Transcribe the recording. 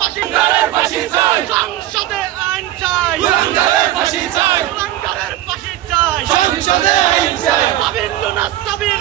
চাই ফাঁসি চাই। সংসদে আইন চাই। গুলাঙ্গারের ফাঁসি চাই। ফাঁসি চাই। সংসদে আইন চাই। সাবির লুনা সাবির